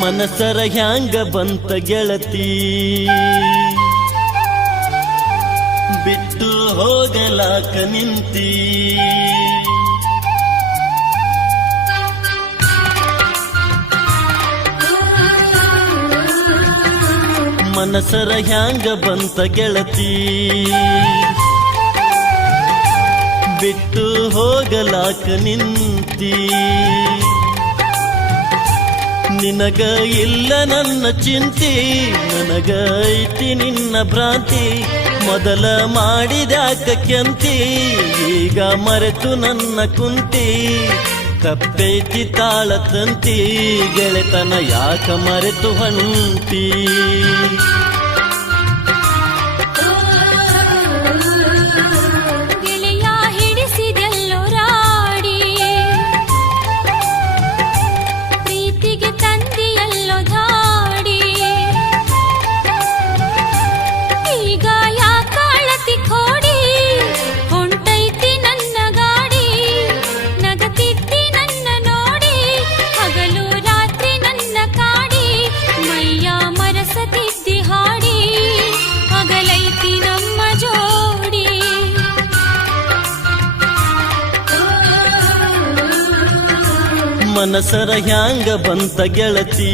ಮನಸರ ಹ್ಯಾಂಗ ಬಂತ ಗೆಳತಿ ಬಿಟ್ಟು ಹೋಗಲಾಕ ನಿಂತಿ ಮನಸರ ಹ್ಯಾಂಗ ಬಂತ ಗೆಳತಿ ಬಿಟ್ಟು ಹೋಗಲಾಕ ನಿಂತಿ ನಿನಗ ಇಲ್ಲ ನನ್ನ ಚಿಂತೆ ನನಗ ಐತಿ ನಿನ್ನ ಭ್ರಾಂತಿ ಮೊದಲ ಮಾಡಿದ್ಯಾಕ ಕೆಂತಿ ಈಗ ಮರೆತು ನನ್ನ ಕುಂತಿ ತಪ್ಪೈತಿ ತಾಳ ತಂತಿ ಗೆಳೆತನ ಯಾಕ ಮರೆತು ಹಂತಿ ಮನಸರ ಹ್ಯಾಂಗ ಬಂತ ಗೆಳತಿ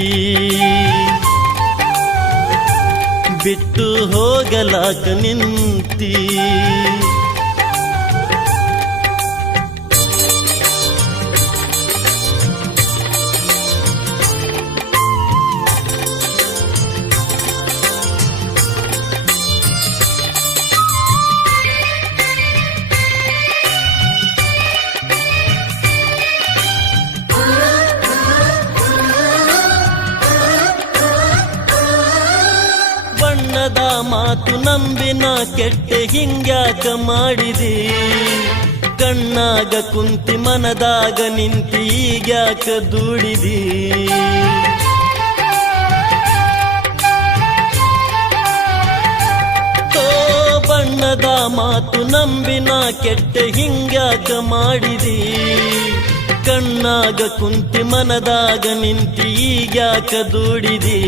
ಬಿಟ್ಟು ಹೋಗಲಾಕ ನಿಂತೀ ಮಾತು ನಂಬಿನ ಕೆಟ್ಟೆ ಹಿಂಗ್ಯಾಕ ಮಾಡಿದಿ ಕಣ್ಣಾಗ ಕುಂತಿ ಮನದಾಗ ನಿಂತಿ ಈಗ್ಯಾಕ ದೂಡಿದಿ ತೋ ಬಣ್ಣದ ಮಾತು ನಂಬಿನ ಕೆಟ್ಟೆ ಹಿಂಗ್ಯಾಕ ಮಾಡಿದಿ ಕಣ್ಣಾಗ ಕುಂತಿ ಮನದಾಗ ನಿಂತಿ ಈಗ್ಯಾಕ ದೂಡಿದಿ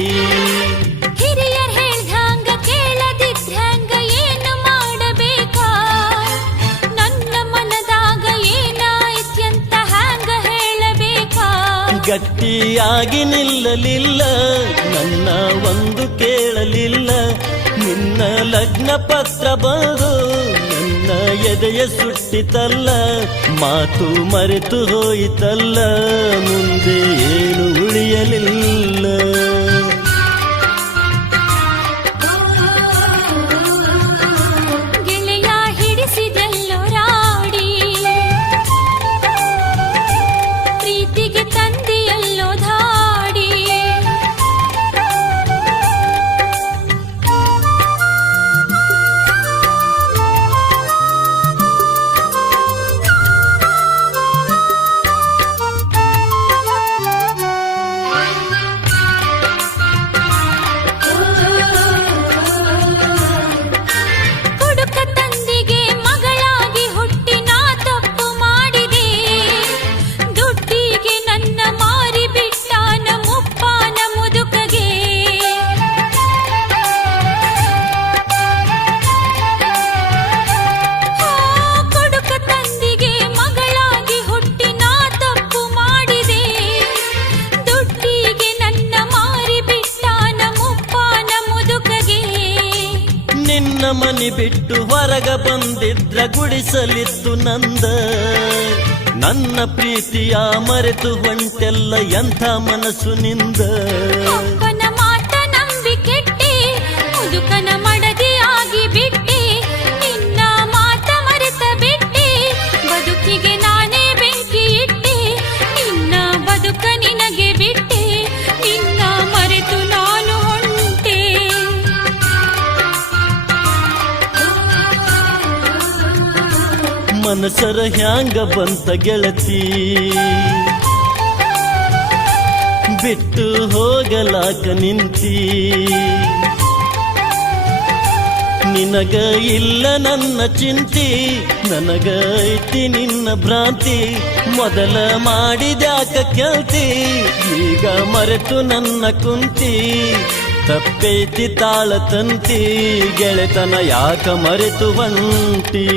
ಗಟ್ಟಿಯಾಗಿ ನಿಲ್ಲಲಿಲ್ಲ ನನ್ನ ಒಂದು ಕೇಳಲಿಲ್ಲ ನಿನ್ನ ಲಗ್ನ ಪತ್ರ ಬಂದು ನನ್ನ ಎದೆಯ ಸುಟ್ಟಿತಲ್ಲ ಮಾತು ಮರೆತು ಹೋಯಿತಲ್ಲ ಮುಂದೆ ಏನು ಉಳಿಯಲಿಲ್ಲ ಬಿಟ್ಟು ಹೊರಗ ಬಂದಿದ್ರ ಗುಡಿಸಲಿತ್ತು ನಂದ ನನ್ನ ಪ್ರೀತಿಯ ಮರೆತು ಹೊಂಟೆಲ್ಲ ಎಂಥ ಮನಸ್ಸು ನಿಂದ ಮನಸರ ಹ್ಯಾಂಗ ಬಂತ ಗೆಳತಿ ಬಿಟ್ಟು ಹೋಗಲಾಕ ನಿಂತಿ ನಿನಗ ಇಲ್ಲ ನನ್ನ ಚಿಂತಿ ನನಗ ಐತಿ ನಿನ್ನ ಭ್ರಾಂತಿ ಮೊದಲ ಮಾಡಿದ್ಯಾಕ ಕೇಳ್ತಿ ಈಗ ಮರೆತು ನನ್ನ ಕುಂತಿ ತಪ್ಪೈತಿ ತಾಳ ತಂತಿ ಗೆಳೆತನ ಯಾಕ ಮರೆತು ವಂತಿ